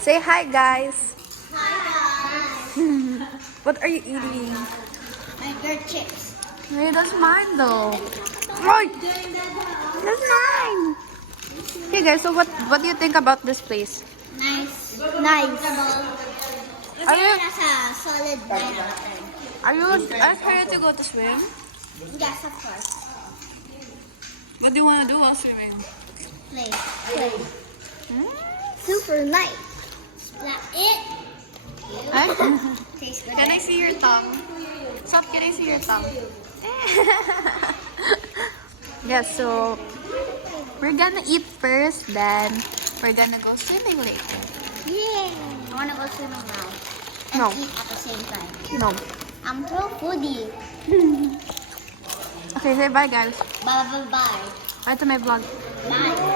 Say hi, guys. What are you eating? My dirt chips. Hey, that's mine though. Right. That's mine. Hey guys, so what do you think about this place? Nice. Are you That's a solid 9 out of 10. are you excited to go to swim? Yes, of course. What do you want to do while swimming? Play. Super light. Splat it. Tastes good. Can I see your tongue? Stop, can I see your tongue? Yes, so we're gonna eat first, then we're gonna go swimming later. Yay! I wanna go swimming now. And No. eat at the same time. No. I'm pro foodie. Okay, say bye guys. Bye bye bye. Bye to my vlog. Bye.